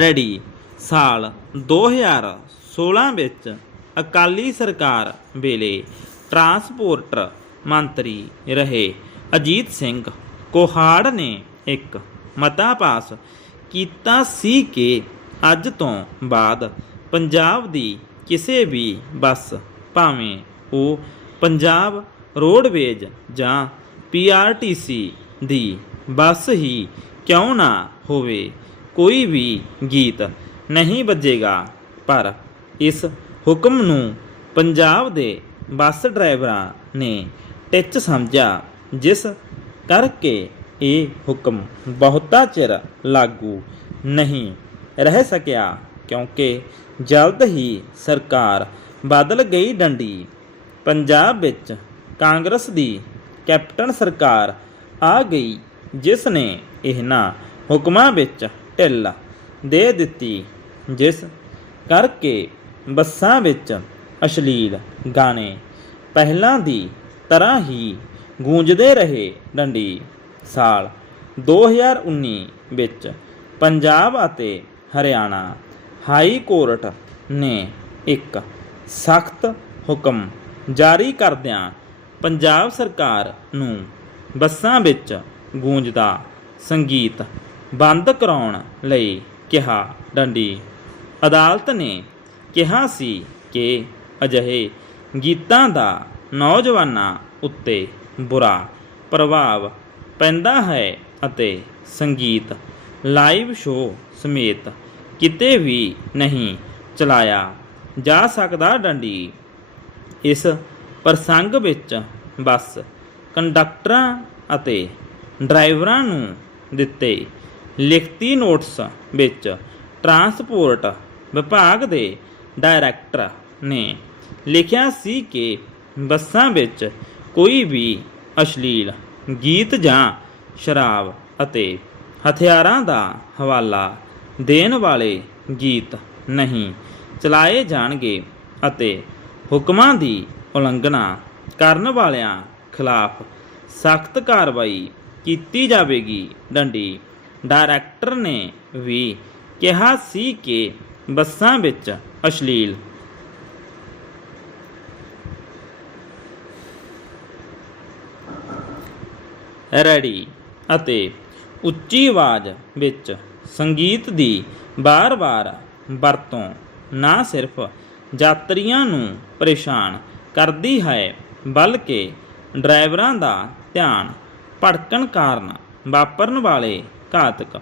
Ready. ਸਾਲ 2016 ਵਿੱਚ ਅਕਾਲੀ ਸਰਕਾਰ ਵੇਲੇ ਟਰਾਂਸਪੋਰਟਰ ਮੰਤਰੀ ਰਹੇ ਅਜੀਤ ਸਿੰਘ ਕੋਹਾੜ ਨੇ ਇੱਕ ਮਤਾ ਪਾਸ ਕੀਤਾ ਸੀ ਕਿ ਅੱਜ ਤੋਂ ਬਾਅਦ ਪੰਜਾਬ ਦੀ ਕਿਸੇ ਵੀ ਬੱਸ ਭਾਵੇਂ ਉਹ ਪੰਜਾਬ ਰੋਡਵੇਜ ਜਾਂ ਪੀਆਰਟੀਸੀ ਦੀ ਬੱਸ ਹੀ ਕਿਉਂ ਨਾ ਹੋਵੇ ਕੋਈ ਵੀ ਗੀਤ ਨਹੀਂ ਵੱਜੇਗਾ। ਪਰ ਇਸ ਹੁਕਮ ਨੂੰ ਪੰਜਾਬ ਦੇ ਬੱਸ ਡਰਾਈਵਰਾਂ ਨੇ ਟਿੱਚ ਸਮਝਿਆ, ਜਿਸ ਕਰਕੇ ਇਹ ਹੁਕਮ ਬਹੁਤਾ ਚਿਰ ਲਾਗੂ ਨਹੀਂ ਰਹਿ ਸਕਿਆ, ਕਿਉਂਕਿ ਜਲਦ ਹੀ ਸਰਕਾਰ ਬਦਲ ਗਈ ਡੰਡੀ। ਪੰਜਾਬ ਵਿੱਚ ਕਾਂਗਰਸ ਦੀ ਕੈਪਟਨ ਸਰਕਾਰ ਆ ਗਈ, ਜਿਸ ਨੇ ਇਹਨਾਂ ਹੁਕਮਾਂ ਵਿੱਚ ਢਿੱਲ ਦੇ ਦਿੱਤੀ, ਜਿਸ ਕਰਕੇ ਬੱਸਾਂ ਵਿੱਚ ਅਸ਼ਲੀਲ ਗਾਣੇ ਪਹਿਲਾਂ ਦੀ ਤਰ੍ਹਾਂ ਹੀ ਗੂੰਜਦੇ ਰਹੇ ਡੰਡੀ। ਸਾਲ 2019 ਵਿੱਚ ਪੰਜਾਬ ਅਤੇ ਹਰਿਆਣਾ ਹਾਈ ਕੋਰਟ ਨੇ ਇੱਕ ਸਖਤ ਹੁਕਮ ਜਾਰੀ ਕਰਦਿਆਂ ਪੰਜਾਬ ਸਰਕਾਰ ਨੂੰ ਬੱਸਾਂ ਵਿੱਚ ਗੂੰਜਦਾ ਸੰਗੀਤ ਬੰਦ ਕਰਾਉਣ ਲਈ ਕਿਹਾ, ਡੰਡੀ। ਅਦਾਲਤ ਨੇ ਕਿਹਾ ਸੀ ਕਿ ਅਜਿਹੇ ਗੀਤਾਂ ਦਾ ਨੌਜਵਾਨਾਂ ਉੱਤੇ ਬੁਰਾ ਪ੍ਰਭਾਵ ਪੈਂਦਾ ਹੈ ਅਤੇ ਸੰਗੀਤ ਲਾਈਵ ਸ਼ੋਅ ਸਮੇਤ ਕਿਤੇ ਵੀ ਨਹੀਂ ਚਲਾਇਆ ਜਾ ਸਕਦਾ, ਡੰਡੀ। ਇਸ ਪ੍ਰਸੰਗ ਵਿੱਚ ਬੱਸ ਕੰਡਕਟਰਾਂ ਅਤੇ ਡਰਾਈਵਰਾਂ ਨੂੰ ਦਿੱਤੇ ਲਿਖਤੀ ਨੋਟਸ ਵਿੱਚ ਟਰਾਂਸਪੋਰਟ ਵਿਭਾਗ ਦੇ ਡਾਇਰੈਕਟਰ ਨੇ ਲਿਖਿਆ ਸੀ ਕਿ ਬੱਸਾਂ ਵਿੱਚ ਕੋਈ ਵੀ ਅਸ਼ਲੀਲ ਗੀਤ ਜਾਂ ਸ਼ਰਾਬ ਅਤੇ ਹਥਿਆਰਾਂ ਦਾ ਹਵਾਲਾ ਦੇਣ ਵਾਲੇ ਗੀਤ ਨਹੀਂ ਚਲਾਏ ਜਾਣਗੇ ਅਤੇ ਹੁਕਮਾਂ ਦੀ ਉਲੰਘਣਾ ਕਰਨ ਵਾਲਿਆਂ ਖਿਲਾਫ ਸਖਤ ਕਾਰਵਾਈ ਕੀਤੀ ਜਾਵੇਗੀ। ਡੰਡੀ ਡਾਇਰੈਕਟਰ ਨੇ ਵੀ ਕਿਹਾ ਸੀ ਕਿ ਬੱਸਾਂ ਵਿੱਚ ਅਸ਼ਲੀਲ ਰੈਡੀ ਅਤੇ ਉੱਚੀ ਆਵਾਜ਼ ਵਿੱਚ ਸੰਗੀਤ ਦੀ ਬਾਰ-ਬਾਰ ਵਰਤੋਂ ਨਾ ਸਿਰਫ ਯਾਤਰੀਆਂ ਨੂੰ ਪਰੇਸ਼ਾਨ ਕਰਦੀ ਹੈ, ਬਲਕਿ ਡਰਾਈਵਰਾਂ ਦਾ ਧਿਆਨ ਭਟਕਣ ਕਾਰਨ ਵਾਪਰਨ ਵਾਲੇ ਘਾਤਕ।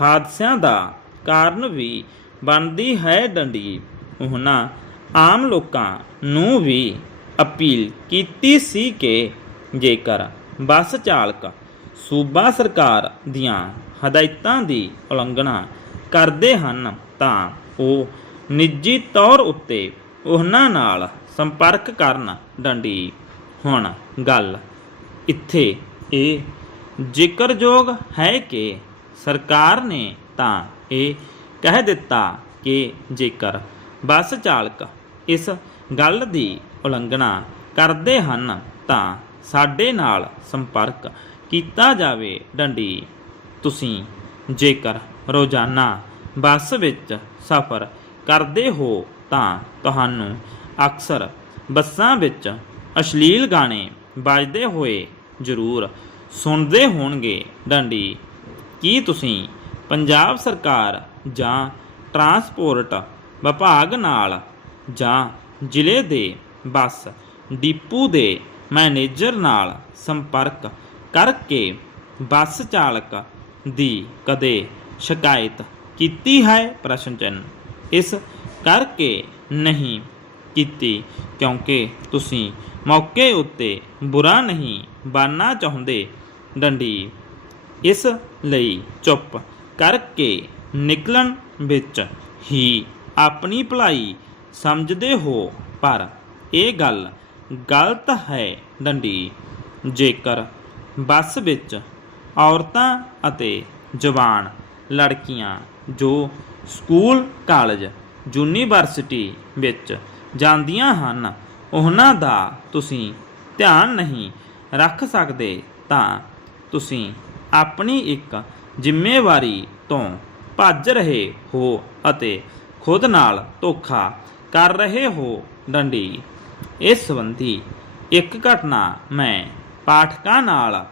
ਹਾਦਸਿਆਂ ਦਾ ਕਾਰਨ ਵੀ ਬਣਦੀ ਹੈ ਡੰਡੀ ਉਹਨਾਂ ਆਮ ਲੋਕਾਂ ਨੂੰ ਵੀ ਅਪੀਲ ਕੀਤੀ ਸੀ ਕਿ ਜੇਕਰ ਬੱਸ ਚਾਲਕ ਸੂਬਾ ਸਰਕਾਰ ਦੀਆਂ ਹਦਾਇਤਾਂ ਦੀ ਉਲੰਘਣਾ ਕਰਦੇ ਹਨ, ਤਾਂ ਉਹ ਨਿੱਜੀ ਤੌਰ ਉੱਤੇ ਉਹਨਾਂ ਨਾਲ ਸੰਪਰਕ ਕਰਨ ਡੰਡੀ ਹੁਣ ਗੱਲ ਇੱਥੇ ਇਹ ਜ਼ਿਕਰਯੋਗ ਹੈ ਕਿ ਸਰਕਾਰ ਨੇ ਤਾਂ ਇਹ ਕਹਿ ਦਿੱਤਾ ਕਿ ਜੇਕਰ ਬੱਸ ਚਾਲਕ ਇਸ ਗੱਲ ਦੀ ਉਲੰਘਣਾ ਕਰਦੇ ਹਨ, ਤਾਂ ਸਾਡੇ ਨਾਲ ਸੰਪਰਕ ਕੀਤਾ ਜਾਵੇ। ਡੰਡੀ, ਤੁਸੀਂ ਜੇਕਰ ਰੋਜ਼ਾਨਾ ਬੱਸ ਵਿੱਚ ਸਫ਼ਰ ਕਰਦੇ ਹੋ, ਤਾਂ ਤੁਹਾਨੂੰ ਅਕਸਰ ਬੱਸਾਂ ਵਿੱਚ ਅਸ਼ਲੀਲ ਗਾਣੇ ਵੱਜਦੇ ਹੋਏ ਜ਼ਰੂਰ ਸੁਣਦੇ ਹੋਣਗੇ ਡਾਂਡੀ। ਕੀ ਤੁਸੀਂ ਪੰਜਾਬ ਸਰਕਾਰ ਜਾਂ ਟਰਾਂਸਪੋਰਟ ਵਿਭਾਗ ਨਾਲ ਜਾਂ ਜ਼ਿਲ੍ਹੇ ਦੇ ਬੱਸ ਡਿਪੂ ਦੇ ਮੈਨੇਜਰ ਨਾਲ ਸੰਪਰਕ ਕਰਕੇ ਬੱਸ ਚਾਲਕ ਦੀ ਕਦੇ ਸ਼ਿਕਾਇਤ ਕੀਤੀ ਹੈ? ਪ੍ਰਸ਼ਨ ਚਿੰਨ੍ਹ। ਇਸ ਕਰਕੇ ਨਹੀਂ ਕੀਤੀ, ਕਿਉਂਕਿ ਤੁਸੀਂ ਮੌਕੇ ਉੱਤੇ ਬੁਰਾ ਨਹੀਂ ਬਣਨਾ ਚਾਹੁੰਦੇ। ਡੰਡੀ। ਇਸ ਲਈ ਚੁੱਪ ਕਰਕੇ ਨਿਕਲਣ ਵਿੱਚ ਹੀ ਆਪਣੀ ਭਲਾਈ ਸਮਝਦੇ ਹੋ, ਪਰ ਇਹ ਗੱਲ ਗਲਤ ਹੈ ਡੰਡੀ। ਜੇਕਰ ਬੱਸ ਵਿੱਚ ਔਰਤਾਂ ਅਤੇ ਜਵਾਨ ਲੜਕੀਆਂ ਜੋ ਸਕੂਲ, ਕਾਲਜ, ਯੂਨੀਵਰਸਿਟੀ ਵਿੱਚ ਜਾਂਦੀਆਂ ਹਨ, ਉਹਨਾਂ ਦਾ ਤੁਸੀਂ ਧਿਆਨ ਨਹੀਂ ਰੱਖ ਸਕਦੇ, ਤਾਂ ਤੁਸੀਂ ਆਪਣੀ ਇੱਕ ਜ਼ਿੰਮੇਵਾਰੀ ਤੋਂ ਭੱਜ ਰਹੇ ਹੋ ਅਤੇ ਖੁਦ ਨਾਲ ਧੋਖਾ ਕਰ ਰਹੇ ਹੋ, ਡੰਡੀ। ਇਸ ਸੰਬੰਧੀ ਇੱਕ ਘਟਨਾ ਮੈਂ ਪਾਠਕਾਂ ਨਾਲ